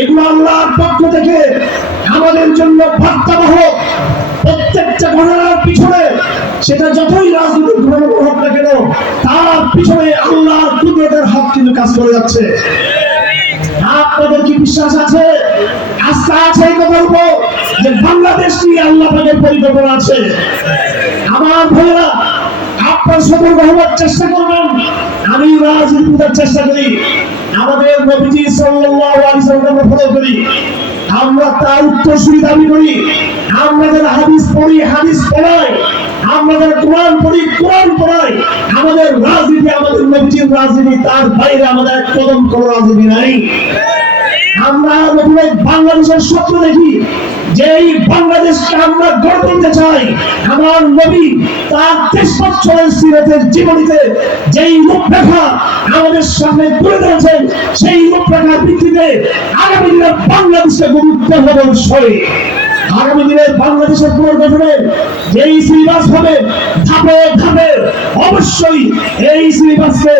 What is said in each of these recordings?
এগুলো আল্লাহর পক্ষ থেকে আমাদের জন্য বার্তাবহ। প্রত্যেকটা ঘটনার পিছনে, সেটা যতই রাজনৈতিক ঘটনা হোক না কেন, তার পিছনে আল্লাহর কুদরতের হাত কিন্তু কাজ করে যাচ্ছে। আপনাদের কি বিশ্বাস আছে, আস্থা আছে এই কথার উপর যে বাংলাদেশ নিয়ে আল্লাহ পাকের পরিকল্পনা আছে? আমার ভাইয়েরা, আপনার সতর্ক হওয়ার চেষ্টা করবেন। আমি রাজনীতি বোঝার চেষ্টা করি, আমাদের নবীজি সাল্লাল্লাহু আলাইহি ওয়াসাল্লামকে ফলো করি, আমরা তার উত্তরসূরি দাবি করি। আমাদের হাদিস পড়ি, হাদিস পড়াই, আমাদের কোরআন পড়ি, কোরআন পড়াই। আমাদের রাজনীতি আমাদের নবীজির রাজনীতি, তার বাইরে আমাদের এক কদম কোনো রাজনীতি নাই। আমরা বাংলাদেশের স্বপ্ন দেখি, যে এই বাংলাদেশকে আমরা গড়ে তুলতে চাই। আমার নবী তার 23 বছরের সিরাতের জীবনীতে যেই রূপরেখা আমাদের সামনে তুলে ধরেছেন, সেই রূপরেখার ভিত্তিতে আগামী দিনের বাংলাদেশকে গুরুত্ব হবে অবশ্যই। আগামী দিনের বাংলাদেশের পুনর্গঠনের যেই সিলেবাস হবে ধাপে ধাপে, অবশ্যই এই সিলেবাসকে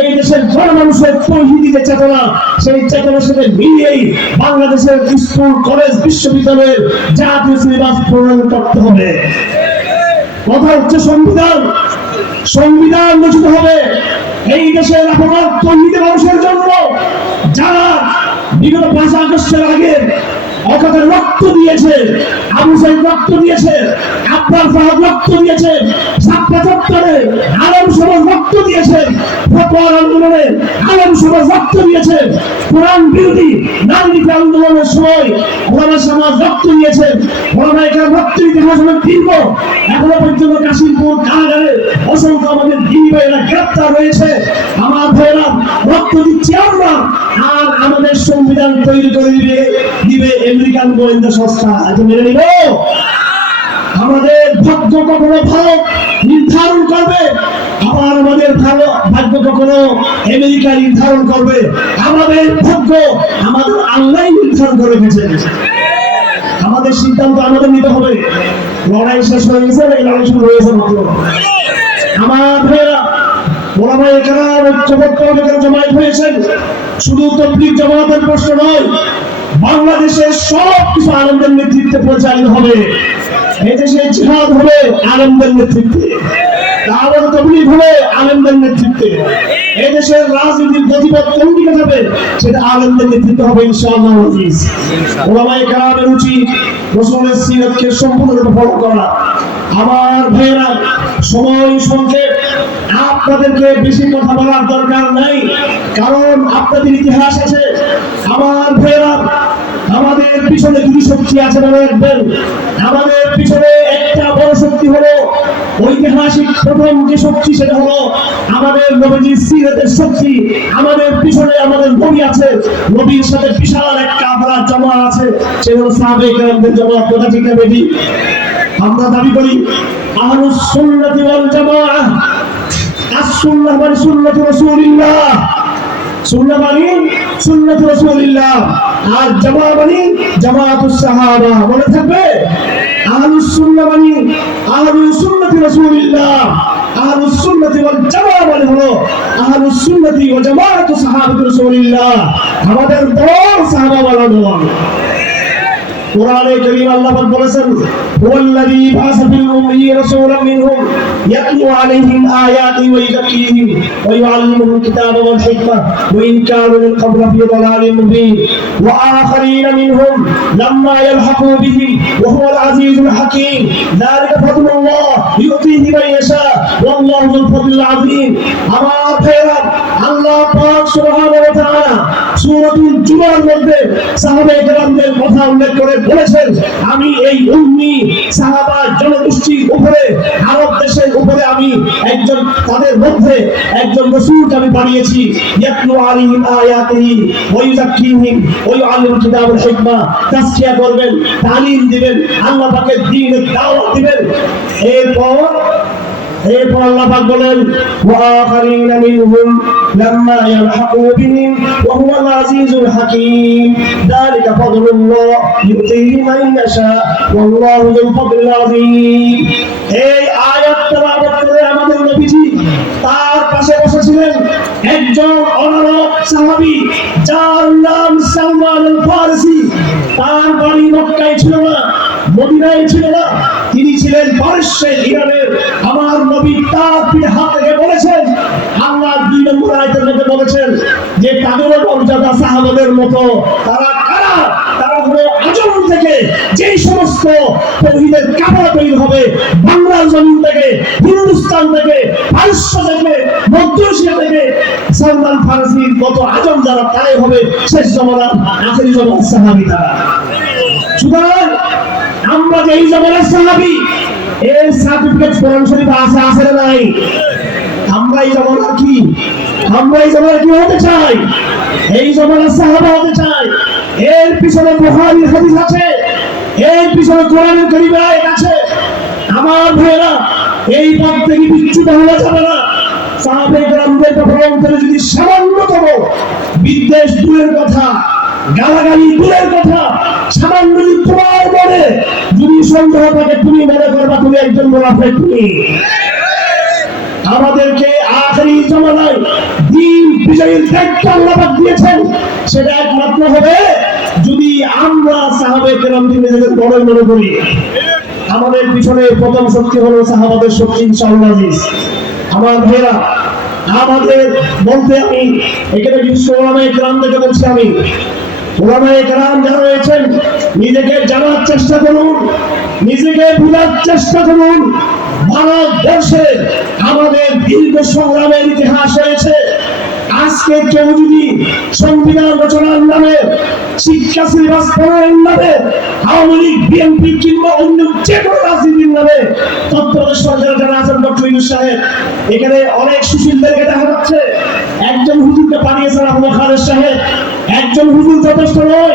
এই দেশের জনমানুষের তৌহিদি যে চেতনা, সেই চেতনার সাথে মিলিয়েই বাংলাদেশের স্কুল, কলেজ, বিশ্ববিদ্যালয়ের জাতীয় সিলেবাস প্রণয়ন করতে হবে। কথা হচ্ছে সংবিধান, সংবিধান রচিত হবে এই দেশের আপনার তৌহিদি মানুষের জন্য, যারা বিগত 5 আগস্টের আগে অকাতে রক্ত দিয়েছে, আবু সাইদ রক্ত দিয়েছে, আব্বাস ফাহাদ রক্ত দিয়েছে, ছাত্র চত্বরে আলেম সমাজ রক্ত দিয়েছে, ফতোয়ার আন্দোলনে আলেম সমাজ রক্ত দিয়েছে, কোরআন বিরোধী নারী আন্দোলনের সময় ওলামা সমাজ রক্ত দিয়েছে, ওলামা একরাম রক্ত ইতিহাস অনেক দীর্ঘ। এখনো পর্যন্ত কাশিমপুর কারাগারে অসংখ্য আমাদের দিনী ভাইয়েরা গ্রেপ্তার হয়েছে। আমার ভাইয়েরা, রক্ত দিচ্ছি আমরা, আর আমাদের সংবিধান তৈরি করে দিবে আমেরিকান গোয়েন্দা সংস্থা। এটা মেনে নিব? আমাদের ভাগ্য কখনো ভারত নির্ধারণ করবে, আবার আমাদের ভাগ্য কখনো আমেরিকা নির্ধারণ করবে। আমাদের ভাগ্য আমাদের আল্লাহ নির্ধারণ করে গেছে। আমাদের সিদ্ধান্ত আমাদের নিতে হবে। লড়াই শেষ হয়ে গেছে, লড়াই শুরু হয়েছে মাত্র। আমার ভাইয়েরা, ওলামা একরাম ঐক্যবদ্ধভাবে জমায়েত হয়েছেন। শুধু তাবলীগ জামাতের প্রশ্ন নয়, বাংলাদেশের সব কিছু আলেমদের নেতৃত্বে পরিচালিত হবে। এই দেশে জিহাদ হবে আলেমদের নেতৃত্বে, দাওয়াত তাবলীগ হবে আলেমদের নেতৃত্বে। এই দেশের রাজনীতির গতিপথ কোন দিকে যাবে, সেটা আলেমদের নেতৃত্বে হবে ইনশাআল্লাহ। ওলামা একরামের উচিত রাসূলের সিরাতকে সম্পূর্ণরূপে ফলো করা। আমার ভাইয়েরা, সময় সংক্ষেপ, আপনাদেরকে বেশি কথা বলার দরকার নাই, কারণ আপনাদের ইতিহাস আছে। আমার ভাইয়েরা, আমাদের পিছনে দুটি শক্তি আছে মনে রাখবেন। আমাদের পিছনে একটা বড় শক্তি হলো ঐতিহাসিক প্রথম যে শক্তি, সেটা হলো আমাদের নবীজির সিরাতের শক্তি। আমাদের পিছনে আমাদের নবী আছে, নবীর সাথে বিশাল এক কাফেলা জমা আছে, সেটা হলো সাহাবায়ে কেরামদের জামাত। কথা ঠিক না বেটি? আমরা দাবি করি আহলুস সুন্নাতি ওয়াল জামাআহ। আস-সুন্নাহ মানে সুন্নাত রাসূলিল্লাহ, সুন্নাহ মানে সুন্নাত রাসূলিল্লাহ, আর জামাআহ মানে জামাআতুস সাহাবা। মনে থাকবে? আহলুস সুন্নাহ মানে আহলুস সুন্নাতি রাসূলিল্লাহ, আহলুস সুন্নাতি ওয়াল জামাআহ মানে হলো আহলুস সুন্নাতি ওয়া জামাআতুস সাহাবাতি রাসূলিল্লাহ। আমাদের দল সাহাবাওয়ালা দল। কোরআনে কারীম আল্লাহ পাক বলেছেন, হুয়াল্লাযী বা'আসা ফিল উম্মিয়্যিনা রাসূলান মিনহুম ইয়াতলু আলাইহিম আয়াতিহি ওয়া ইউযাক্কিহিম ওয়া ইউআল্লিমুহুমুল কিতাবা ওয়াল হিকমা ওয়া ইন কানু মিন ক্বাবলি ফি দালালিন মুবিন ওয়া আখারিনা মিনহুম লাম্মা ইয়ালহাকু বিহিম ওয়া হুয়াল আজিজুল হাকীম যালিকা ফাদলুল্লাহ ইউতিহি মান ইয়াশা ওয়াল্লাহু যুল ফাদলিল আযীম। আমার ভাইয়েরা, আল্লাহ পাক সুবহানাহু ওয়া তাআলা সূরাতুল জুমার মধ্যে সাহাবায়ে কেরামদের কথা উল্লেখ করে বলেছেন, আমি এই উম্মি সাহাবা জনগোষ্ঠীর উপরে, আরব দেশের উপরে আমি একজন, তাদের মধ্যে একজন রাসূলকে আমি বানিয়েছি। ইয়াতলু আলাইহিম আয়াতিহি ওয়া ইউযাক্কিহিম ওয়া ইউআল্লিমুল কিতাবা ওয়াল হিকমা। তাসকিয়া করবেন, তালিম দিবেন, আল্লাহ পাকের দ্বীনের দাওয়াত দিবেন। এরপর আল্লাহ পাক বলেন, ওয়া আখারিনা মিনহুম লাম্মা ইয়ালহাকু বিহিম ওয়া হুয়াল আজিজুল হাকীম যালিকা ফাদলুল্লাহ ইউতিহি মান ইয়াশা ওয়াল্লাহু যুল ফাদলিল আযীম। এই আয়াত তেলাওয়াত করে আমাদের নবীজি, তার পাশে বসেছিলেন একজন অনারব সাহাবী, যার নাম সালমান আল সিনাই ছিল না, তিনি ছিলেন পারস্যের ইরানের। আমার নবী তার হাত থেকে বলেছেন, আল্লাহ 2 নম্বর আয়াতের মধ্যে বলেছেন যে তাদেরও মর্যাদা সাহাবাদের মতো। তারা কারা? তারা হলো আজম থেকে যেই সমস্ত তৌহিদের কাফেলা তৈরি হবে, বাংলার জমিন থেকে, হিন্দুস্তান থেকে, পারস্য থেকে, মধ্য এশিয়া থেকে, সালমান ফারসির মতো আজম যারা, তারাই হবে শেষ জমানার আখেরি জমানার সাহাবী তারা। সুতরাং আমরা যে এই জমানার সাহাবী, এর সার্টিফিকেট কোরআন শরীফে আছে না নাই? আমরা এই জমানার কি? আমরা এই জমানার কি হতে চাই? এই জমানার সাহাবা হতে চাই। এর পিছনে বুখারীর হাদিস আছে, এর পিছনে কোরআনের কারীমের আয়াত আছে। আমার ভাইরা, এই পথ থেকে বিচ্যুত হওয়া যাবে না। সাহাবায়ে কেরামদের অন্তরে যদি সামান্যতম বিদ্বেষ দূরের কথা, গালাগালি দূরের কথা, সামান্য যদি তোমার মনে যদি সন্দেহ থাকে, তুমি মনে করবা তুমি একজন মুনাফিক। তুমি আমাদেরকে আখেরি জামানায় দ্বীন বিজয়ের দায়িত্ব আল্লাহ পাক দিয়েছেন, সেটা একমাত্র হবে যদি আমরা সাহাবায়ে কেরামদের নিজেদের বড় মনে করি। আমাদের পিছনে প্রথম শক্তি হলো সাহাবাদের শক্তি, ইনশাআল্লাহ আজিজ। আমার ভাইরা, আমাদের বলতে আমি এখানে বিশ্ব ওলামায়ে কেরাম থেকে বলছি, আমি ওলামায়ে কেরাম যারা রয়েছেন, নিজেকে জানার চেষ্টা করুন, নিজেকে বোঝার চেষ্টা করুন। ভারতবর্ষে আমাদের দীর্ঘ সংগ্রামের ইতিহাস রয়েছে। আজকে কেউ যদি সংবিধান রচনার নামে, শিক্ষা সিলেবাস প্রণয়নের নামে, আওয়ামী লীগ, বিএনপি কিংবা অন্য যে কোনো রাজনীতির নামে, তৎপরতা সরকার যারা আছেন, ডক্টর ইউনূস সাহেব, এখানে অনেক সুশীলদেরকে দেখা যাচ্ছে। একজন হুজুরকে পাঠিয়েছেন আবু খালেদ সাহেব, একজন হুজুর যথেষ্ট নয়।